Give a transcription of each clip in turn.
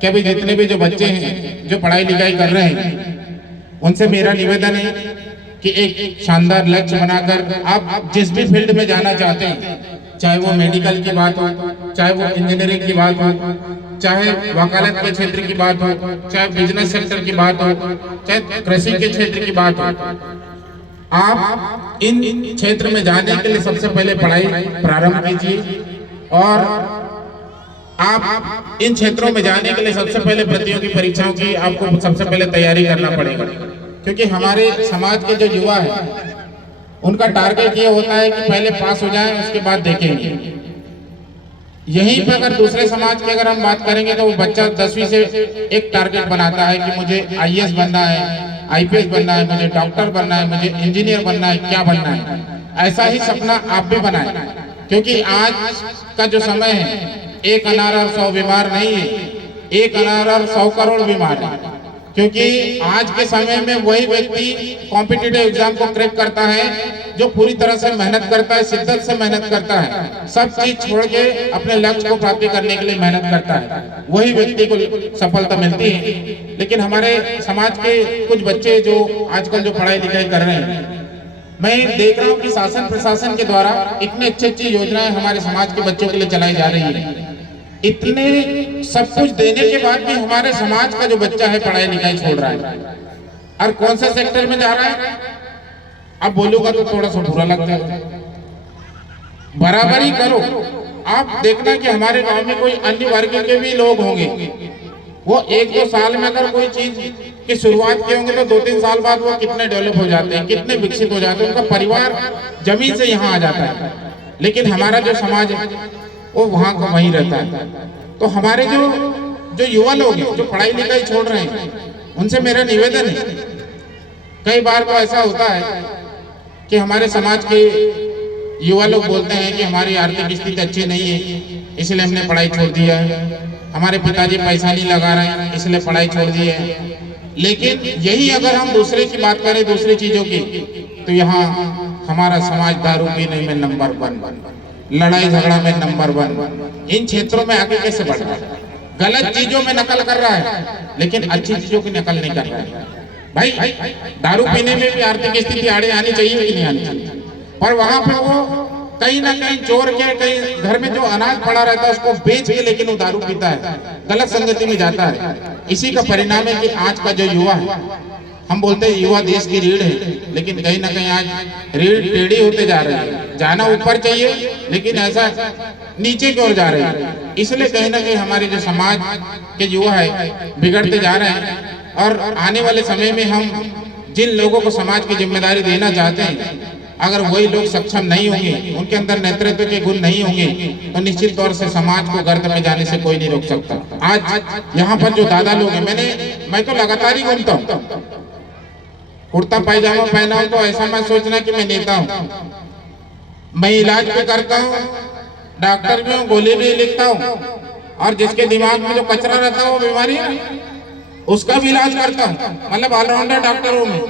कि अभी जितने भी जो बच्चे हैं जो पढ़ाई लिखाई कर रहे हैं, उनसे मेरा निवेदन है कि एक शानदार लक्ष्य बनाकर आप जिस भी फील्ड में जाना चाहते हैं, चाहे वो मेडिकल की बात हो, चाहे वो इंजीनियरिंग की बात हो, चाहे वकालत के क्षेत्र की बात हो, चाहे बिजनेस सेक्टर की बात हो, चाहे कृषि के क्षेत्र की बात हो, आप इन क्षेत्र में जाने के लिए सबसे पहले पढ़ाई प्रारंभ कीजिए। और आप इन क्षेत्रों में जाने के लिए सबसे पहले प्रतियोगी परीक्षाओं की आपको सबसे पहले तैयारी करना पड़ेगा, क्योंकि हमारे समाज के जो युवा है उनका टारगेट ये होता है कि पहले पास हो जाएं, उसके बाद देखेंगे। यहीं पर अगर दूसरे समाज की अगर हम बात करेंगे तो वो बच्चा 10वीं से एक टारगेट बनाता है कि मुझे आईएएस बनना है, आईपीएस बनना है, मुझे डॉक्टर बनना है, मुझे इंजीनियर बनना है, क्या बनना है। ऐसा ही सपना आप भी बनाएं, क्योंकि आज का जो समय है, 1 अनार और 100 बीमार नहीं है, 1 अनार और 100 करोड़ बीमार है। क्योंकि आज के समय में वही व्यक्ति कॉम्पिटिटिव एग्जाम को क्रैक करता है जो पूरी तरह से मेहनत करता है, शिद्दत से मेहनत करता है, सब चीज छोड़ के अपने लक्ष्य को प्राप्त करने के लिए मेहनत करता है, वही व्यक्ति को सफलता मिलती है। लेकिन हमारे समाज के कुछ बच्चे जो आजकल जो पढ़ाई लिखाई कर रहे हैं, मैं देख रहा हूँ कि शासन प्रशासन के द्वारा इतनी अच्छी योजनाएं हमारे समाज के बच्चों के लिए चलाई जा रही है। इतने सब कुछ देने के बाद भी हमारे समाज का जो बच्चा है पढ़ाई लिखाई छोड़ रहा है और कौन से सेक्टर में जा रहा है। अब बोलूंगा तो थोड़ा सा बुरा लगता है। बराबरी करो। आप देखना कि हमारे गांव में कोई अन्य वर्ग के भी लोग होंगे, वो 1-2 साल में अगर कोई चीज की शुरुआत किए होंगे तो 2-3 साल बाद वो कितने डेवलप हो जाते हैं, कितने विकसित हो जाते हैं, उनका परिवार जमीन से यहाँ आ जाता है। लेकिन हमारा जो समाज है वो वहां का वहीं रहता है। तो हमारे जो युवा लोग हैं जो पढ़ाई लिखाई छोड़ रहे हैं, उनसे मेरा निवेदन है, कई बार तो ऐसा होता है कि हमारे समाज के युवा लोग बोलते हैं कि हमारी आर्थिक स्थिति अच्छी नहीं है इसलिए हमने पढ़ाई छोड़ दिया है, हमारे पिताजी पैसा नहीं लगा रहे हैं इसलिए पढ़ाई छोड़ दी है। लेकिन यही अगर हम दूसरे की बात करें, दूसरी चीजों की, तो यहाँ हमारा समाज दारू पीने में नंबर 1, लड़ाई झगड़ा में नंबर 1, इन क्षेत्रों में आगे कैसे बढ़ रहा है। गलत चीजों में नकल कर रहा है लेकिन अच्छी चीजों की नकल नहीं कर रहा है। भाई दारू पीने में भी आर्थिक स्थिति आड़े आनी चाहिए कि नहीं आनी चाहिए, पर वहां पर वो कहीं ना कहीं चोर के, कहीं घर में जो अनाज पड़ा रहता है उसको बेच के लेकिन वो दारू पीता है, गलत संगति में जाता है। इसी का परिणाम है कि आज का जो युवा है, हम बोलते हैं युवा देश की रीढ़ है, लेकिन कहीं ना कहीं आज रीढ़ टेढ़ी होते जा रही है। जाना ऊपर चाहिए लेकिन ऐसा नीचे की ओर जा रही है। इसलिए कहीं ना कहीं हमारे जो समाज के युवा है बिगड़ते जा रहे हैं। और आने वाले समय में हम जिन लोगों को समाज की जिम्मेदारी देना चाहते हैं, अगर वही लोग सक्षम नहीं होंगे, उनके अंदर नेतृत्व के गुण नहीं होंगे, तो निश्चित तौर से समाज को गर्त में जाने से कोई नहीं रोक सकता। आज यहाँ पर जो दादा लोग हैं, मैं तो लगातार ही घूमता हूँ, कुर्ता पायजामा पहना हूं तो ऐसा मैं सोचना कि मैं नेता हूं। मैं इलाज भी करता हूं, डॉक्टर भी हूं, गोली भी लिखता हूं, और जिसके दिमाग में जो कचरा रहता है वो बीमारी है उसका भी इलाज करता हूं। मतलब ऑलराउंडर डॉक्टर हूं मैं।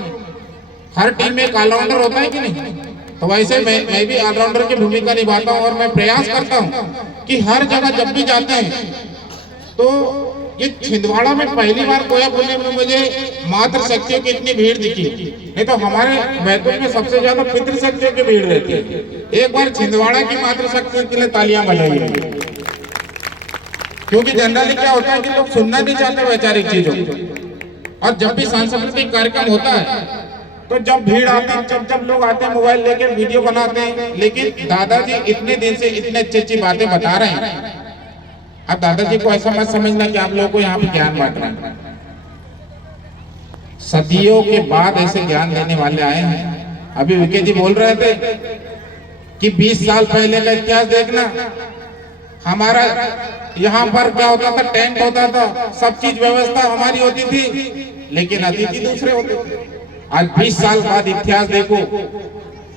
हर टीम में एक ऑलराउंडर होता है कि नहीं, तो वैसे मैं भी ऑलराउंडर की भूमिका निभाता हूं। और मैं प्रयास करता हूं कि हर जगह जब भी जाते हैं, तो ये छिंदवाड़ा में पहली बार कोयापुली में मुझे मातृशक्तियों की इतनी भीड़ दिखी, नहीं तो हमारे बैतूल में सबसे ज्यादा पितृशक्तियों की भीड़ रहती है। एक बार छिंदवाड़ा की मातृशक्तियों के लिए तालियां बजाइए, क्योंकि जनरली क्या होता है कि लोग सुनना नहीं चाहते वैचारिक चीजों। और जब भी सांस्कृतिक कार्यक्रम होता है तो जब भीड़ आती है, जब लोग आते हैं मोबाइल लेके वीडियो बनाते हैं, लेकिन दादाजी इतने दिन से इतने अच्छी बातें बता रहे हैं। अब दादाजी को ऐसा मत समझना कि आप लोगों को यहाँ पे ज्ञान बांट रहे हैं। सदियों के बाद ऐसे ज्ञान देने वाले आए हैं। अभी विके जी बोल रहे थे कि 20 साल पहले का इतिहास देखना, हमारा यहाँ पर क्या होता था, टेंट होता था, सब चीज व्यवस्था हमारी होती थी, लेकिन अतिथि दूसरे होते थे। आज 20 साल बाद इतिहास देखो,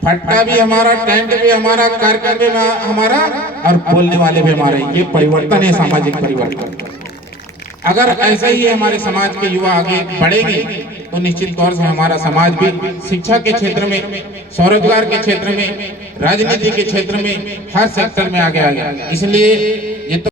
फट्टा भी हमारा, टेंट भी हमारा, कार्यक्रम भी हमारा, और बोलने वाले भी हमारे। ये परिवर्तन है, सामाजिक परिवर्तन। अगर ऐसे ही हमारे समाज के युवा आगे बढ़ेंगे तो निश्चित तौर से हमारा समाज भी शिक्षा के क्षेत्र में, स्वरोजगार के क्षेत्र में, राजनीति के क्षेत्र में, हर सेक्टर में आगे आएगा। इसलिए ये तो